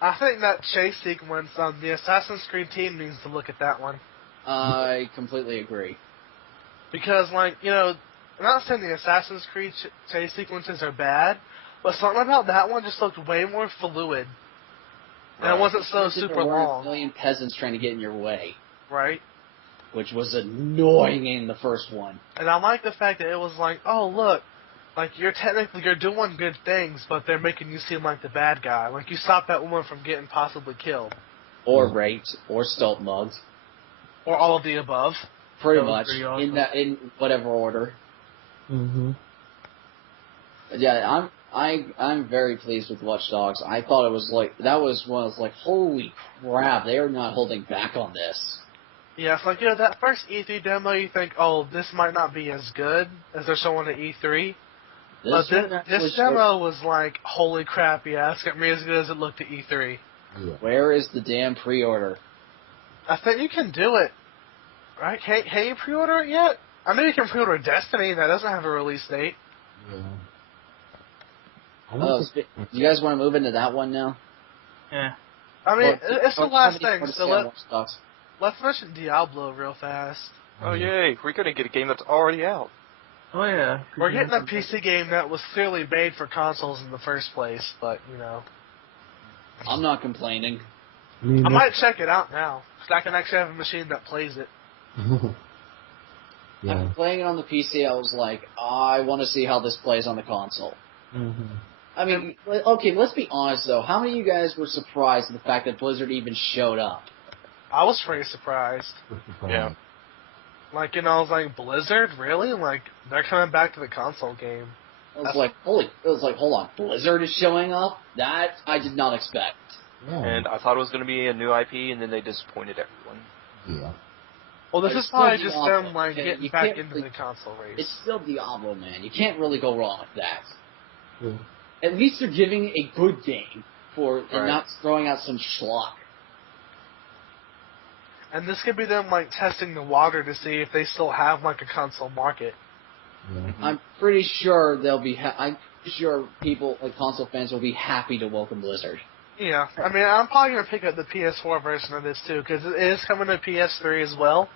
I think that chase sequence, the Assassin's Creed team needs to look at that one. I completely agree. Because, like, you know, I'm not saying the Assassin's Creed chase sequences are bad, but something about that one just looked way more fluid. And it wasn't so There super weren't long, a million peasants trying to get in your way, right? which was annoying in the first one. And I like the fact that it was like, oh, look, like, you're doing good things, but they're making you seem like the bad guy. Like, you stopped that woman from getting possibly killed. Or raped, or stult mugged. Or all of the above. Pretty That was much, pretty awesome. in whatever order. Mm-hmm. Yeah, I'm very pleased with Watch Dogs. I thought it was like, that was one I was like, holy crap, they are not holding back on this. Yeah, it's like, you know, that first E3 demo, you think, oh, this might not be as good as they're showing at E3. But one actually this demo was like, holy crap, yeah, it's gonna be as good as it looked at E3. Yeah. Where is the damn pre-order? I think you can do it. Right? Can you pre-order it yet? I know you can pre-order Destiny, that doesn't have a release date. Yeah. Do you guys want to move into that one now? Yeah. I mean, Or- it's the or last somebody thing, want to so say on Watch Dogs? let's mention Diablo real fast. Oh, yay. We're going to get a game that's already out. Oh, yeah. We're getting a PC game that was clearly made for consoles in the first place, but, you know. I'm not complaining. I might check it out now, because I can actually have a machine that plays it. Yeah. After playing it on the PC, I was like, I want to see how this plays on the console. Mm-hmm. I mean, okay, let's be honest though. How many of you guys were surprised at the fact that Blizzard even showed up? I was pretty surprised. Yeah. Like, you know, I was like, Blizzard? Really? Like, they're coming back to the console game. I was like, hold on, Blizzard is showing up? That I did not expect. Yeah. And I thought it was going to be a new IP, and then they disappointed everyone. Yeah. Well, this But is it's probably still just Diablo, them like okay? getting You back can't into really- the console race. It's still Diablo, man. You can't really go wrong with that. Yeah. At least they're giving a good game and Right. not throwing out some schlock. And this could be them like testing the water to see if they still have like a console market. Yeah. I'm pretty sure I'm pretty sure people like console fans will be happy to welcome Blizzard. Yeah, I mean, I'm probably gonna pick up the PS4 version of this too because it is coming to PS3 as well.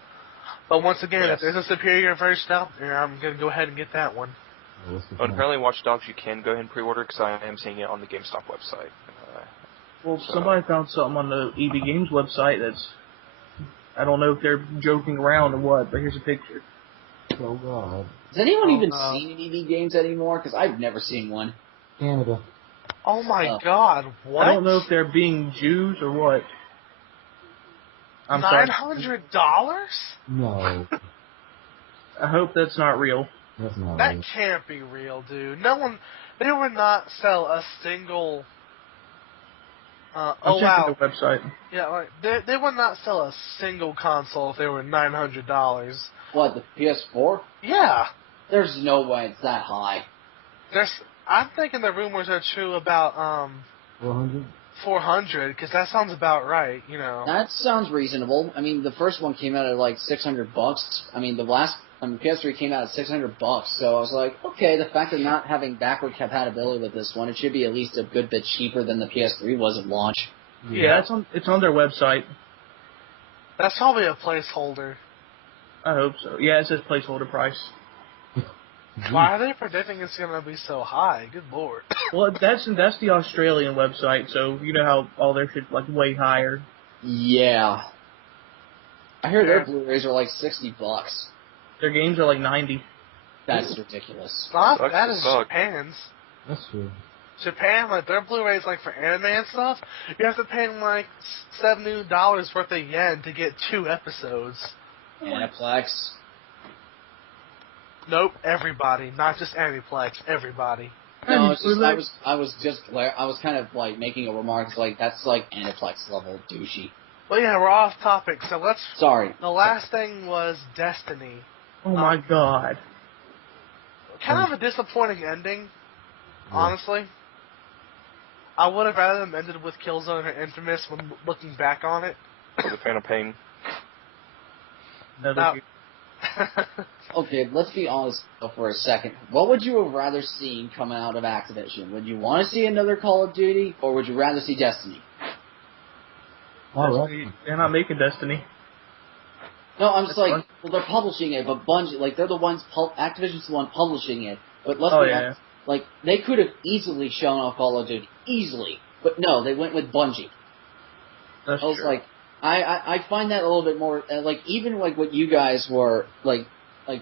But once again, Yes. if there's a superior version out there, I'm gonna go ahead and get that one. What's the But point? apparently, Watch Dogs you can go ahead and pre-order because I am seeing it on the GameStop website. Well, So- somebody found something on the EB Games website that's, I don't know if they're joking around or what, but here's a picture. Oh God. Has anyone Oh, even no. seen EB games anymore? Because I've never seen one. Canada. Oh my Oh. God! What? I don't know if they're being Jews or what. I'm sorry. $900? No, I hope that's not real. that's not That right. can't be real, dude. No one. They would not sell a single. I'm Oh checking wow. the website. Yeah, like they would not sell a single console if they were $900. What, the PS4? Yeah, There's no way it's that high. I'm thinking the rumors are true about 400. 400 because that sounds about right. You know. That sounds reasonable. I mean, the first one came out at like $600. I mean, PS3 came out at $600. So I was like, okay, the fact of not having backward compatibility with this one, it should be at least a good bit cheaper than the PS3 was at launch. Yeah. It's on their website. That's probably a placeholder. I hope so. Yeah, it says placeholder price. Why are they predicting it's gonna be so high? Good lord. Well, that's the Australian website, so you know how all their shit's like way higher. Yeah. I hear their Yeah. Blu-rays are like $60. Their games are like 90. That's ridiculous. Not Sucks that to is suck. Japan's. That's true. Japan, like their Blu-rays, like for anime and stuff, you have to pay them like $70 worth of yen to get 2 episodes. Aniplex. Nope, everybody, not just Aniplex, everybody. No, it's just, I was kind of like making a remark. It's like that's like Aniplex level douchey. But yeah, we're off topic. So Sorry. The last thing was Destiny. Oh my god. Kind of a disappointing ending, honestly. I would have rather them ended with Killzone or Infamous when looking back on it. For the Phantom Pain. Another Okay, let's be honest for a second. What would you have rather seen coming out of Activision? Would you want to see another Call of Duty, or would you rather see Destiny? All Destiny, right. they're not making Destiny. No, I'm just That's like, fun. well, they're publishing it, but Bungie, like, they're the ones, Activision's the one publishing it. But let's Oh be yeah. honest, like, they could have easily shown off Call of Duty, easily. But no, they went with Bungie. That's I was true. like, I find that a little bit more, like, even like what you guys were, like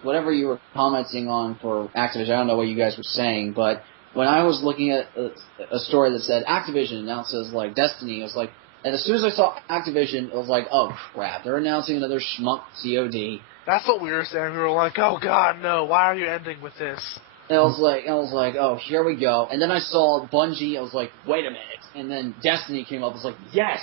whatever you were commenting on for Activision, I don't know what you guys were saying, but when I was looking at a story that said Activision announces, like, Destiny, I was like, and as soon as I saw Activision, it was like, oh crap, they're announcing another schmuck COD. That's what we were saying. We were like, oh god, no, why are you ending with this? And I was like, oh, here we go. And then I saw Bungie, I was like, wait a minute. And then Destiny came up, I was like, yes!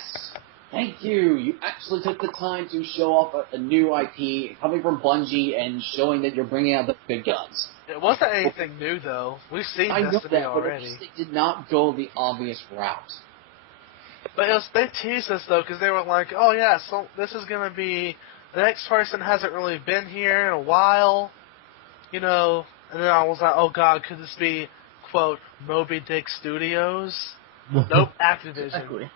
Thank you! You actually took the time to show off a new IP coming from Bungie and showing that you're bringing out the big guns. It wasn't anything new, though. We've seen I know Destiny that, but already. they did not go the obvious route. But they teased us, though, because they were like, oh yeah, so this is going to be, the next person hasn't really been here in a while, you know, and then I was like, oh god, could this be, quote, Moby Dick Studios? Nope, Activision. Exactly.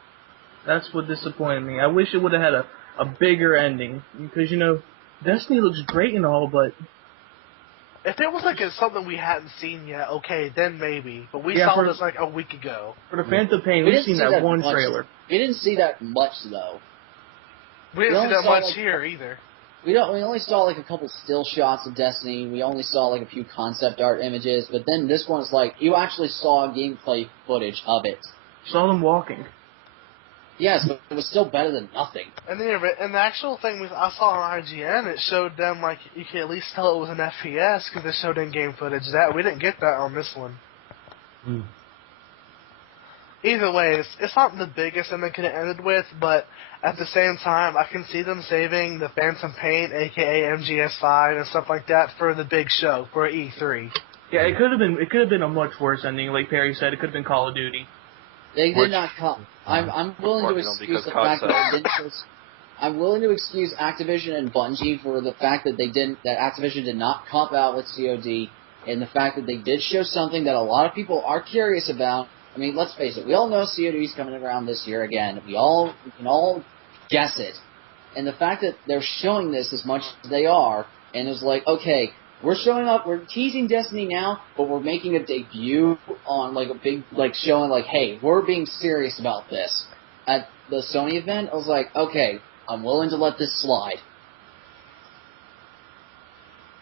That's what disappointed me. I wish it would have had a bigger ending. Because, you know, Destiny looks great and all, but... If it was like something we hadn't seen yet, okay, then maybe. But we Yeah, saw for- this like a week ago. For the Phantom Pain, We we've didn't seen see that one much. trailer. We didn't see that much, though. We didn't We see only that saw, much like- here either. We only saw like a couple still shots of Destiny. We only saw like a few concept art images, but then this one's like you actually saw gameplay footage of it. Saw them walking. Yes, but it was still better than nothing. And the actual thing I saw on IGN, it showed them like you could at least tell it was an FPS because it showed in-game footage. That we didn't get that on this one. either way, it's not the biggest thing they could have ended with, but at the same time, I can see them saving the Phantom Pain, aka MGS5, and stuff like that for the big show, for E3. Yeah, it could have been. It could have been a much worse ending. Like Perry said, it could have been Call of Duty. They Which- did not come. I'm willing to excuse because the COD fact that sucks. they didn't. I'm willing to excuse Activision and Bungie for the fact that that Activision did not comp out with COD, and the fact that they did show something that a lot of people are curious about. I mean, let's face it, we all know COD is coming around this year again. We can all guess it. And the fact that they're showing this as much as they are, and it's like, okay, we're showing up, we're teasing Destiny now, but we're making a debut on like a big, like showing like, hey, we're being serious about this. At the Sony event, I was like, okay, I'm willing to let this slide.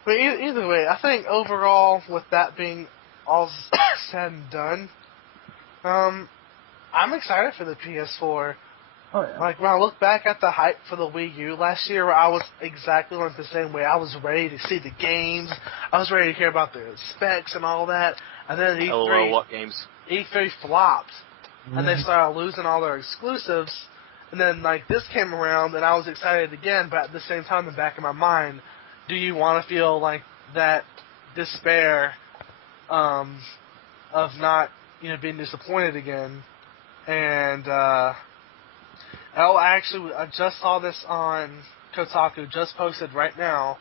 But either way, I think overall, with that being all said and done, I'm excited for the PS4. Oh yeah. Like, when I look back at the hype for the Wii U last year, where I was exactly like the same way. I was ready to see the games. I was ready to hear about the specs and all that. And then LOL, what games? E3 flopped. And they started losing all their exclusives. And then, like, this came around, and I was excited again, but at the same time, in the back of my mind, do you want to feel like that despair of not, being disappointed again? And, I just saw this on Kotaku, just posted right now.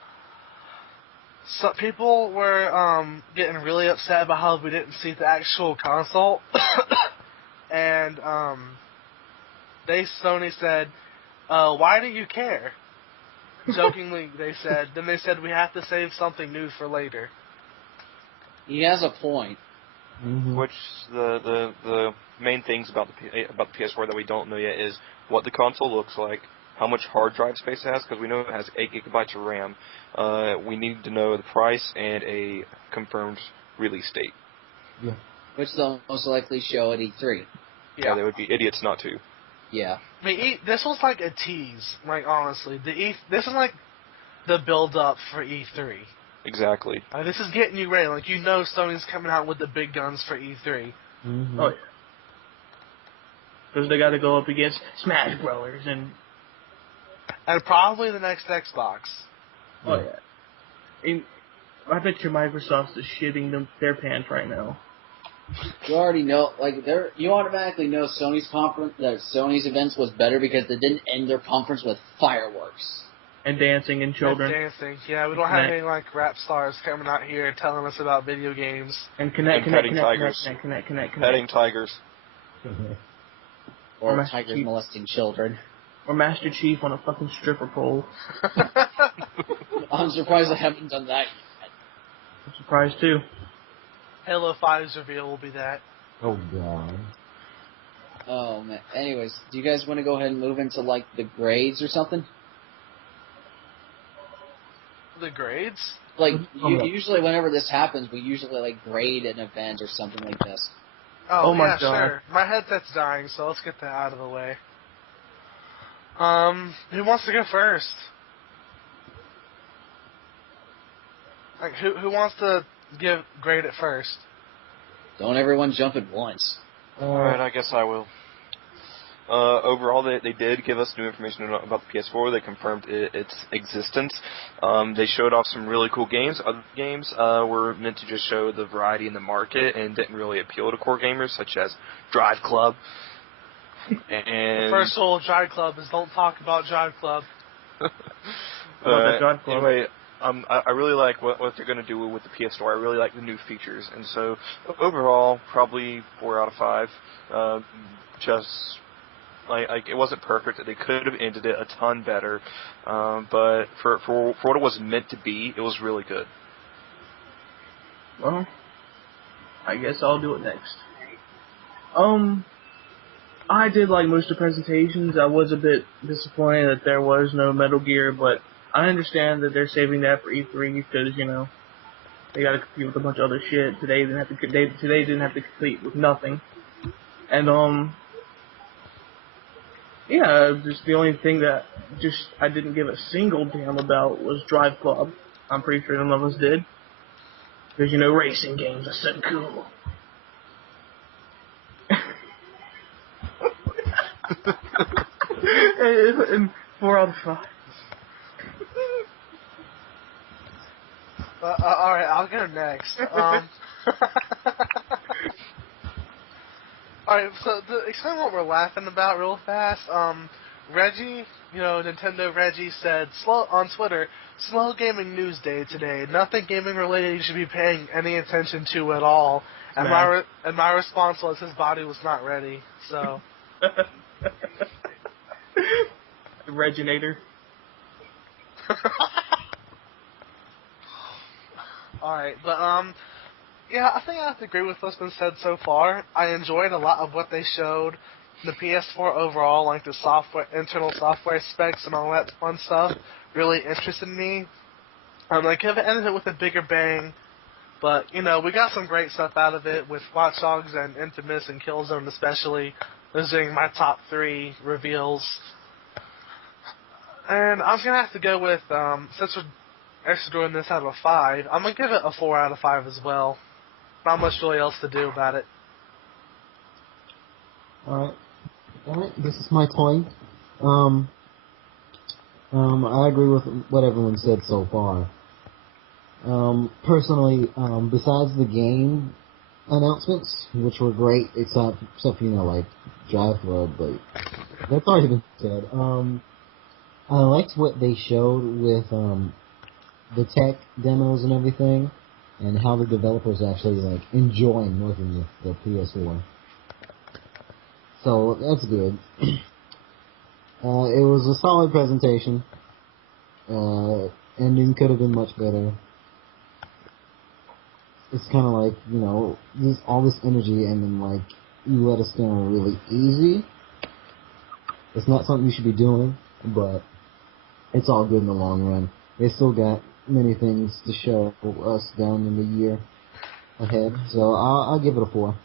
So people were getting really upset about how we didn't see the actual console. And Sony said, why do you care? Jokingly, they said. Then they said, we have to save something new for later. He has a point. Mm-hmm. Which the main things about the PS4 that we don't know yet is what the console looks like, how much hard drive space it has, because we know it has 8 gigabytes of RAM. We need to know the price and a confirmed release date. Yeah. Which they'll most likely show at E3. Yeah, they would be idiots not to. Yeah. I mean, this was like a tease. Like, honestly, this is like the build-up for E3. Exactly. This is getting you ready. Like, Sony's coming out with the big guns for E3. Mm-hmm. Oh yeah. Because they got to go up against Smash Brothers and. And probably the next Xbox. Oh yeah. I bet you Microsoft's just shitting their pants right now. You already know, you automatically know Sony's conference, that Sony's events was better because they didn't end their conference with fireworks. And dancing and children. And dancing. Yeah, we don't have any, like, rap stars coming out here telling us about video games. And petting tigers. Petting tigers. Or Master tigers Chief. molesting children. Or Master Chief on a fucking stripper pole. I'm surprised I haven't done that yet. I'm surprised too. Halo 5's reveal will be that. Oh, God. Oh, man. Anyways, do you guys want to go ahead and move into, like, the grades or something? The grades? Like, Okay. usually whenever this happens, we usually, like, grade an event or something like this. Oh, my yeah, God. sure. My headset's dying, so let's get that out of the way. Who wants to go first? Like, who wants to grade it first? Don't everyone jump at once. Alright, I guess I will. Overall, they did give us new information about the PS4. They confirmed its existence. They showed off some really cool games. Other games were meant to just show the variety in the market and didn't really appeal to core gamers, such as Drive Club. And First rule of Drive Club is don't talk about Drive Club. Drive Club. Anyway, I really like what they're going to do with the PS4. I really like the new features. And so, overall, probably 4 out of 5. Just... Like it wasn't perfect. They could have ended it a ton better, but for what it was meant to be, it was really good. Well, I guess I'll do it next. I did like most of the presentations. I was a bit disappointed that there was no Metal Gear, but I understand that they're saving that for E3 because they got to compete with a bunch of other shit. Today didn't have to compete with nothing, and yeah, just the only thing that I didn't give a single damn about was Drive Club. I'm pretty sure none of us did. Because, racing games are so cool. And 4 out of 5. Alright, I'll go next. Alright, so to explain what we're laughing about real fast, Reggie, Nintendo Reggie said on Twitter, slow gaming news day today. Nothing gaming related you should be paying any attention to at all. And my response was his body was not ready, so... Reginator. Alright, but, yeah, I think I have to agree with what's been said so far. I enjoyed a lot of what they showed. The PS4 overall, like the internal software specs and all that fun stuff, really interested me. They could have ended it with a bigger bang, but, we got some great stuff out of it with Watch Dogs and Infamous and Killzone especially. Those being my top 3 reveals. And I'm going to have to go with, since we're actually doing this out of 5, I'm going to give it a 4 out of 5 as well. Not much really else to do about it. Alright, this is my toy. I agree with what everyone said so far. Personally, besides the game announcements, which were great, except like Drive Club, but that's already been said. I liked what they showed with the tech demos and everything, and how the developers actually like enjoying working with the PS4. So that's good. It was a solid presentation. Ending could have been much better. It's kind of like, all this energy and then like you let us down really easy. It's not something you should be doing, but it's all good in the long run. They still got many things to show us down in the year ahead, so I'll give it a 4.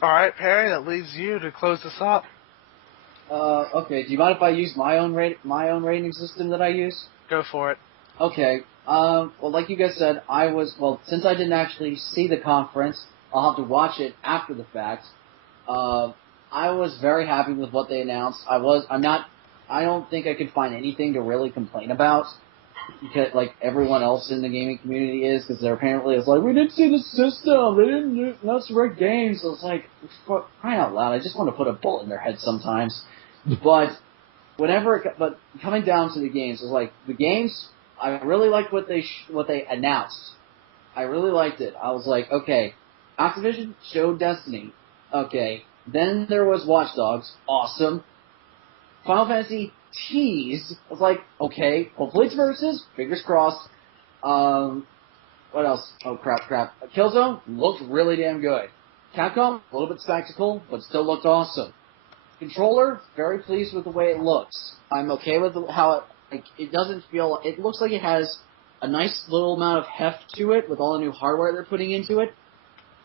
Alright, Perry, that leaves you to close this up. Okay, do you mind if I use my own rating system that I use? Go for it. Okay, well, like you guys said, since I didn't actually see the conference, I'll have to watch it after the fact. I was very happy with what they announced. I don't think I could find anything to really complain about, because, like, everyone else in the gaming community is, because they're apparently, it's like, we didn't see the system, they didn't announce the right games, so it's like, for crying out loud, I just want to put a bullet in their head sometimes. But coming down to the games, it's like, the games, I really liked what they announced. I really liked it. I was like, okay, Activision showed Destiny. Okay, then there was Watch Dogs. Awesome. Final Fantasy teased. I was like, okay, hopefully it's Versus. Fingers crossed. What else? Oh, crap. Killzone looked really damn good. Capcom, a little bit spectacle, but still looked awesome. Controller, very pleased with the way it looks. I'm okay with how it doesn't feel... It looks like it has a nice little amount of heft to it with all the new hardware they're putting into it.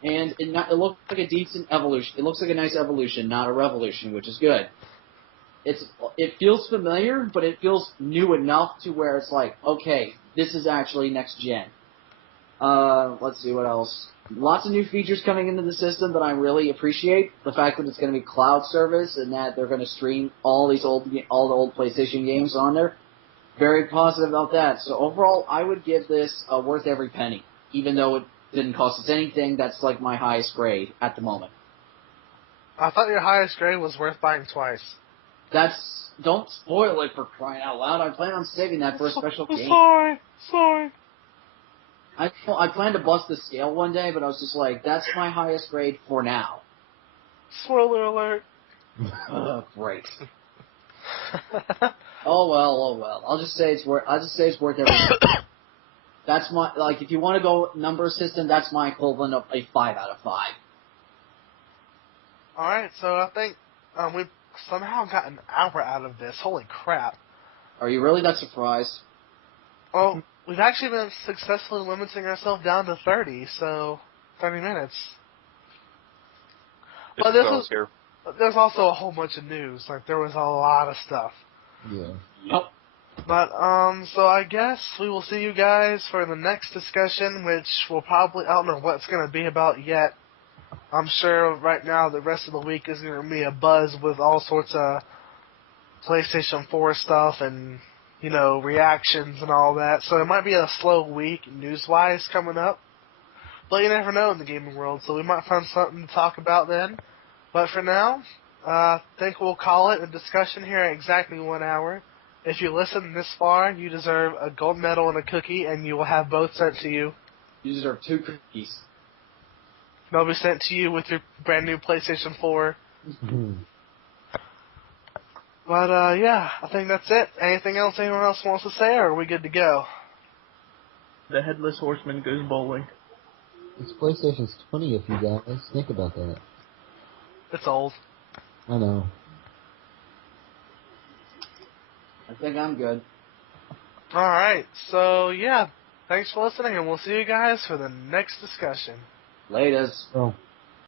And it looks like a decent evolution. It looks like a nice evolution, not a revolution, which is good. It feels familiar, but it feels new enough to where it's like, okay, this is actually next gen. Let's see what else. Lots of new features coming into the system that I really appreciate. The fact that it's going to be cloud service and that they're going to stream all the old PlayStation games on there. Very positive about that. So overall, I would give this worth every penny, even though it didn't cost us anything. That's like my highest grade at the moment. I thought your highest grade was worth buying twice. Don't spoil it, for crying out loud. I plan on saving that for a special game. Sorry. I plan to bust the scale one day, but I was just like, that's my highest grade for now. Spoiler alert. Great. Oh well. I'll just say it's worth everything. That's if you want to go number system, that's my equivalent of a 5 out of 5. Alright, so I think we've somehow got an hour out of this. Holy crap. Are you really that surprised? Well, we've actually been successfully limiting ourselves down to 30, so 30 minutes. But there's also a whole bunch of news. Like, there was a lot of stuff. Yeah. Yep. But, so I guess we will see you guys for the next discussion, which will probably, I don't know what it's going to be about yet. I'm sure right now the rest of the week is going to be a buzz with all sorts of PlayStation 4 stuff and, reactions and all that. So it might be a slow week news-wise coming up. But you never know in the gaming world, so we might find something to talk about then. But for now, I think we'll call it a discussion here at exactly 1 hour. If you listen this far, you deserve a gold medal and a cookie, and you will have both sent to you. You deserve 2 cookies. They'll be sent to you with your brand new PlayStation 4. But, yeah, I think that's it. Anything else anyone else wants to say, or are we good to go? The Headless Horseman goes bowling. It's PlayStation's 20th, you guys. Think about that. It's old. I know. I think I'm good. Alright, so, yeah, thanks for listening, and we'll see you guys for the next discussion. Laters. Oh.